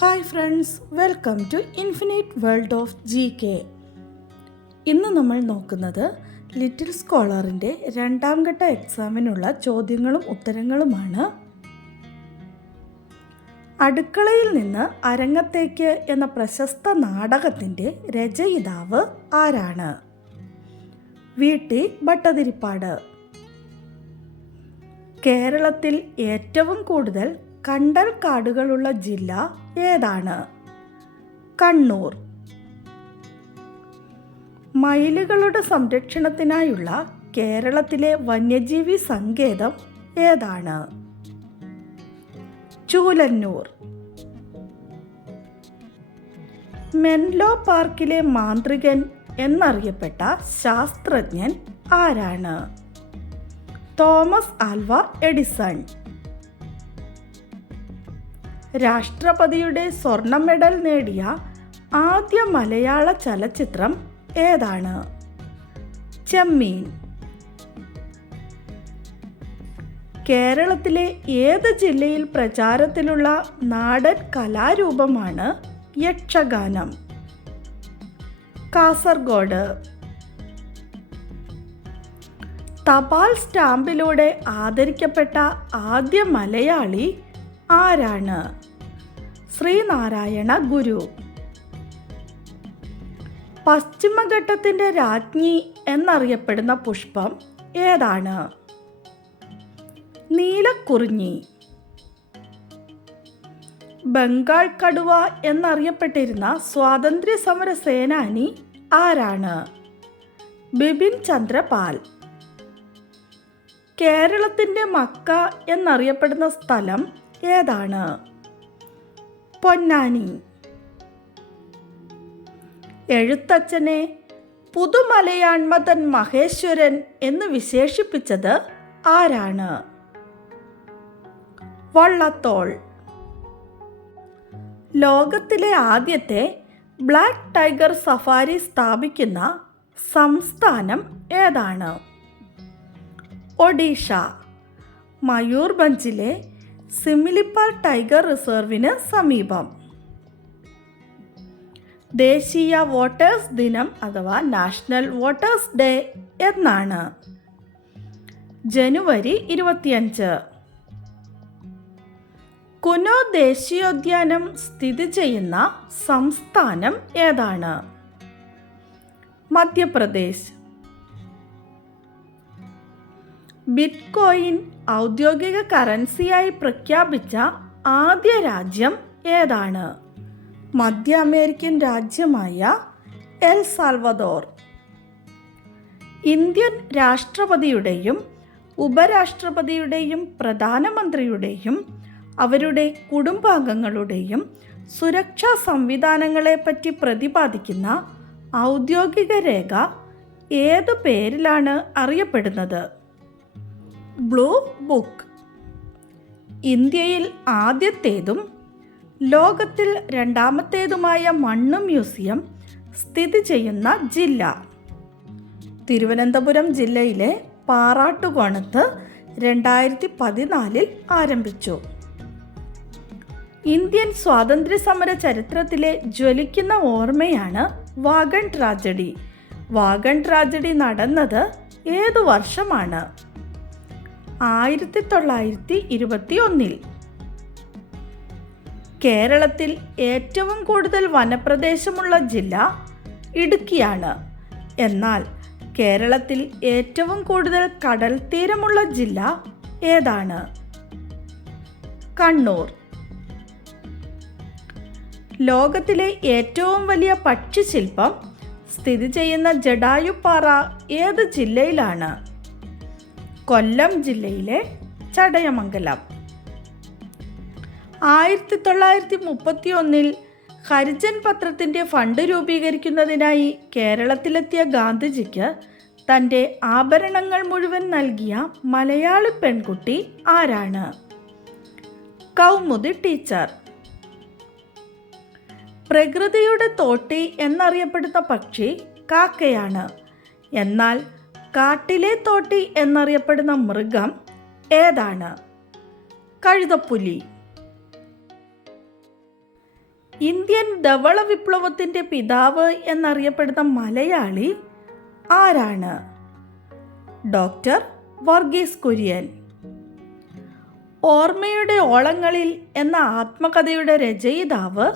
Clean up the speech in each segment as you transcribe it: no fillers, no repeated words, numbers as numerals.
Hi friends, welcome to infinite world of GK. ഇന്ന് നമ്മൾ നോക്കുന്നത് ലിറ്റിൽ സ്കോളറിൻ്റെ രണ്ടാം ഘട്ട എക്സാമിനുള്ള ചോദ്യങ്ങളും ഉത്തരങ്ങളുമാണ്. അടുക്കളയിൽ നിന്ന് അരങ്ങത്തേക്ക് എന്ന പ്രശസ്ത നാടകത്തിൻ്റെ രചയിതാവ് ആരാണ്? VT ഭട്ടതിരിപ്പാട്. കേരളത്തിൽ ഏറ്റവും കൂടുതൽ കണ്ടൽ കാടുകളുള്ള ജില്ല ഏതാണ്? കണ്ണൂർ. മയിലുകളുടെ സംരക്ഷണത്തിനായുള്ള കേരളത്തിലെ വന്യജീവി സങ്കേതം ഏതാണ്? ചൂലന്നൂർ. മെൻലോ പാർക്കിലെ മാന്ത്രികൻ എന്നറിയപ്പെട്ട ശാസ്ത്രജ്ഞൻ ആരാണ്? Thomas Alva Edison. രാഷ്ട്രപതിയുടെ സ്വർണ്ണ മെഡൽ നേടിയ ആദ്യ മലയാള ചലച്ചിത്രം ഏതാണ്? ചെമ്മീൻ. കേരളത്തിലെ ഏത് ജില്ലയിൽ പ്രചാരത്തിലുള്ള നാടൻ കലാരൂപമാണ് യക്ഷഗാനം? കാസർഗോഡ്. തപാൽ സ്റ്റാമ്പിലൂടെ ആദരിക്കപ്പെട്ട ആദ്യ മലയാളി ആരാണ്? ശ്രീനാരായണ ഗുരു. പശ്ചിമഘട്ടത്തിൻ്റെ രാജ്ഞി എന്നറിയപ്പെടുന്ന പുഷ്പം ഏതാണ്? നീലക്കുറിഞ്ഞി. ബംഗാൾ കടുവ എന്നറിയപ്പെട്ടിരുന്ന സ്വാതന്ത്ര്യ സമര സേനാനി ആരാണ്? ബിപിൻ ചന്ദ്രപാൽ. കേരളത്തിൻ്റെ മക്ക എന്നറിയപ്പെടുന്ന സ്ഥലം ഏതാണ്? പൊന്നാനി. എഴുത്തച്ഛനെ പുതുമലയാൺമതൻ മഹേശ്വരൻ എന്ന് വിശേഷിപ്പിച്ചത് ആരാണ്? വള്ളത്തോൾ. ലോകത്തിലെ ആദ്യത്തെ ബ്ലാക്ക് ടൈഗർ സഫാരി സ്ഥാപിക്കുന്ന സംസ്ഥാനം ഏതാണ്? ഒഡീഷ. മയൂർഭഞ്ചിലെ സിമിലിപ്പാൽ ടൈഗർ റിസർവിന് സമീപം. ദേശീയ വോട്ടേഴ്സ് ദിനം അഥവാ നാഷണൽ വോട്ടേഴ്സ് ഡേ എന്നാണ്? ജനുവരി 25. കുനോ ദേശീയോദ്യാനം സ്ഥിതി ചെയ്യുന്ന സംസ്ഥാനം ഏതാണ്? മധ്യപ്രദേശ്. ബിറ്റ്കോയിൻ ഔദ്യോഗിക കറൻസിയായി പ്രഖ്യാപിച്ച ആദ്യ രാജ്യം ഏതാണ്? മധ്യ അമേരിക്കൻ രാജ്യമായ എൽ സാൽവദോർ. ഇന്ത്യൻ രാഷ്ട്രപതിയുടെയും ഉപരാഷ്ട്രപതിയുടെയും പ്രധാനമന്ത്രിയുടെയും അവരുടെ കുടുംബാംഗങ്ങളുടെയും സുരക്ഷാ സംവിധാനങ്ങളെപ്പറ്റി പ്രതിപാദിക്കുന്ന ഔദ്യോഗിക രേഖ ഏതു പേരിലാണ് അറിയപ്പെടുന്നത്? Blue book. ഇന്ത്യയിൽ ആദ്യത്തേതും ലോകത്തിൽ രണ്ടാമത്തേതുമായ മണ്ണ് മ്യൂസിയം സ്ഥിതി ചെയ്യുന്ന ജില്ല? തിരുവനന്തപുരം ജില്ലയിലെ പാറാട്ടുകോണത്ത് 2014 ആരംഭിച്ചു. ഇന്ത്യൻ സ്വാതന്ത്ര്യ സമര ചരിത്രത്തിലെ ജ്വലിക്കുന്ന ഓർമ്മയാണ് വാഗൺ ട്രാജഡി. വാഗൺ ട്രാജഡി നടന്നത് ഏതു വർഷമാണ്? 1921. കേരളത്തിൽ ഏറ്റവും കൂടുതൽ വനപ്രദേശമുള്ള ജില്ല ഇടുക്കിയാണ്. എന്നാൽ കേരളത്തിൽ ഏറ്റവും കൂടുതൽ കടൽ തീരമുള്ള ജില്ല ഏതാണ്? കണ്ണൂർ. ലോകത്തിലെ ഏറ്റവും വലിയ പക്ഷിശില്പം സ്ഥിതി ചെയ്യുന്ന ജടായുപ്പാറ ഏത് ജില്ലയിലാണ്? കൊല്ലം ജില്ലയിലെ ചടയമംഗലം. 1931 ഹരിജൻ പത്രത്തിൻ്റെ ഫണ്ട് രൂപീകരിക്കുന്നതിനായി കേരളത്തിലെത്തിയ ഗാന്ധിജിക്ക് തൻ്റെ ആഭരണങ്ങൾ മുഴുവൻ നൽകിയ മലയാളി പെൺകുട്ടി ആരാണ്? കൗമുദി ടീച്ചർ. പ്രകൃതിയുടെ തോട്ടി എന്നറിയപ്പെടുന്ന പക്ഷി കാക്കയാണ്. എന്നാൽ കാട്ടിലെ തോട്ടി എന്നറിയപ്പെടുന്ന മൃഗം ഏതാണ്? കഴുതപ്പുലി. ഇന്ത്യൻ ധവള വിപ്ലവത്തിൻ്റെ പിതാവ് എന്നറിയപ്പെടുന്ന മലയാളി ആരാണ്? ഡോക്ടർ വർഗീസ് കുര്യൻ. ഓർമ്മയുടെ ഓളങ്ങളിൽ എന്ന ആത്മകഥയുടെ രചയിതാവ്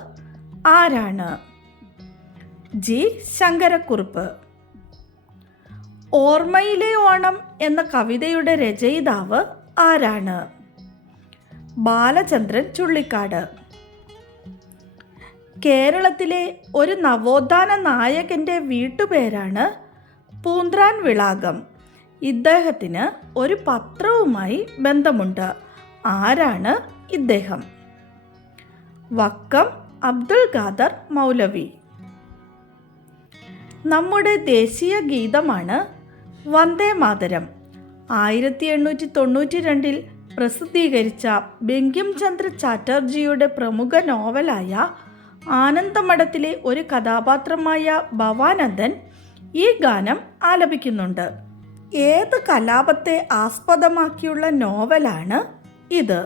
ആരാണ്? ജി ശങ്കരക്കുറുപ്പ്. ഓർമ്മയിലെ ഓണം എന്ന കവിതയുടെ രചയിതാവ് ആരാണ്? ബാലചന്ദ്രൻ ചുള്ളിക്കാട്. കേരളത്തിലെ ഒരു നവോത്ഥാന നായകൻ്റെ വീട്ടുപേരാണ് പൂന്ത്രാൻ വിളാകം. ഇദ്ദേഹത്തിന് ഒരു പത്രവുമായി ബന്ധമുണ്ട്. ആരാണ് ഇദ്ദേഹം? വക്കം അബ്ദുൽ ഖാദർ മൗലവി. നമ്മുടെ ദേശീയ ഗീതമാണ് വന്ദേ മാതരം. 1892 പ്രസിദ്ധീകരിച്ച ബങ്കിം ചന്ദ്ര ചാറ്റർജിയുടെ പ്രമുഖ നോവലായ ആനന്ദമഠത്തിലെ ഒരു കഥാപാത്രമായ ഭവാനന്ദൻ ഈ ഗാനം ആലപിക്കുന്നുണ്ട്. ഏത് കലാപത്തെ ആസ്പദമാക്കിയുള്ള നോവലാണ് ഇത്?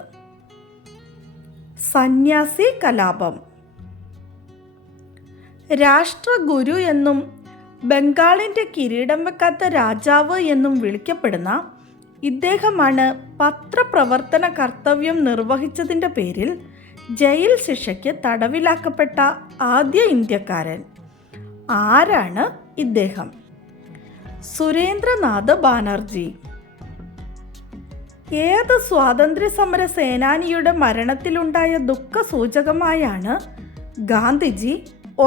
സന്യാസി കലാപം. രാഷ്ട്രഗുരു എന്നും ബംഗാളിൻ്റെ കിരീടം വെക്കാത്ത രാജാവ് എന്നും വിളിക്കപ്പെടുന്ന ഇദ്ദേഹമാണ് പത്രപ്രവർത്തന കർത്തവ്യം നിർവഹിച്ചതിൻ്റെ പേരിൽ ജയിൽ ശിക്ഷയ്ക്ക് തടവിലാക്കപ്പെട്ട ആദ്യ ഇന്ത്യക്കാരൻ. ആരാണ് ഇദ്ദേഹം? സുരേന്ദ്രനാഥ് ബാനർജി. ഏത് സ്വാതന്ത്ര്യ സമര സേനാനിയുടെ മരണത്തിലുണ്ടായ ദുഃഖസൂചകമായാണ് ഗാന്ധിജി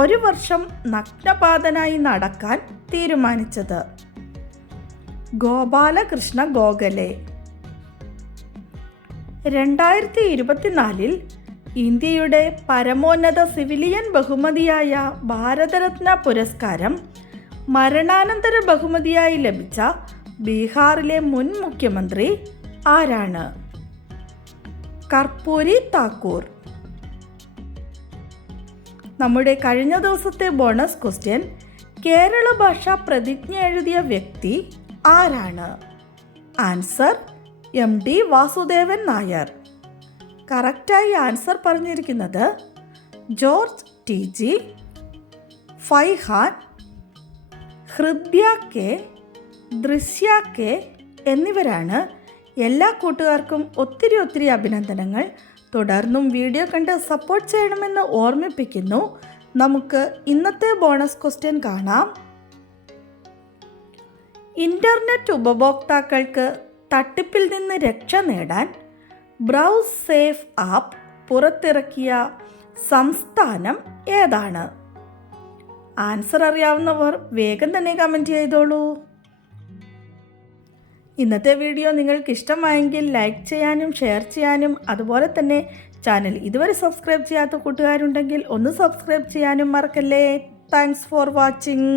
1 വർഷം നഗ്നപാതനായി നടക്കാൻ തീരുമാനിച്ചത്? ഗോപാലകൃഷ്ണ ഗോഖലെ. 2024 ഇന്ത്യയുടെ പരമോന്നത സിവിലിയൻ ബഹുമതിയായ ഭാരതരത്ന പുരസ്കാരം മരണാനന്തര ബഹുമതിയായി ലഭിച്ച ബീഹാറിലെ മുൻ മുഖ്യമന്ത്രി ആരാണ്? കർപ്പൂരി താക്കൂർ. നമ്മുടെ കഴിഞ്ഞ ദിവസത്തെ ബോണസ് ക്വസ്റ്റ്യൻ: കേരള ഭാഷാ പ്രതിജ്ഞ എഴുതിയ വ്യക്തി ആരാണ്? Answer MD Vasudevan Nair. കറക്റ്റായി ആൻസർ പറഞ്ഞിരിക്കുന്നത് ജോർജ് TG, ഫൈഹാൻ, ഹൃദ്യ K, ദൃശ്യ K എന്നിവരാണ്. എല്ലാ കൂട്ടുകാർക്കും ഒത്തിരി അഭിനന്ദനങ്ങൾ. തുടർന്നും വീഡിയോ കണ്ട് സപ്പോർട്ട് ചെയ്യണമെന്ന് ഓർമ്മിപ്പിക്കുന്നു. നമുക്ക് ഇന്നത്തെ ബോണസ് ക്വസ്റ്റ്യൻ കാണാം. ഇൻ്റർനെറ്റ് ഉപഭോക്താക്കൾക്ക് തട്ടിപ്പിൽ നിന്ന് രക്ഷ നേടാൻ ബ്രൗസ് സേഫ് ആപ്പ് പുറത്തിറക്കിയ സംസ്ഥാനം ഏതാണ്? ആൻസർ അറിയാവുന്നവർ വേഗം തന്നെ കമൻറ്റ് ചെയ്തോളൂ. ഇന്നത്തെ വീഡിയോ നിങ്ങൾക്ക് ഇഷ്ടമായെങ്കിൽ ലൈക്ക് ചെയ്യാനും ഷെയർ ചെയ്യാനും അതുപോലെ തന്നെ ചാനൽ ഇതുവരെ സബ്സ്ക്രൈബ് ചെയ്യാത്ത കൂട്ടുകാരുണ്ടെങ്കിൽ ഒന്ന് സബ്സ്ക്രൈബ് ചെയ്യാനും മറക്കല്ലേ. Thanks for watching.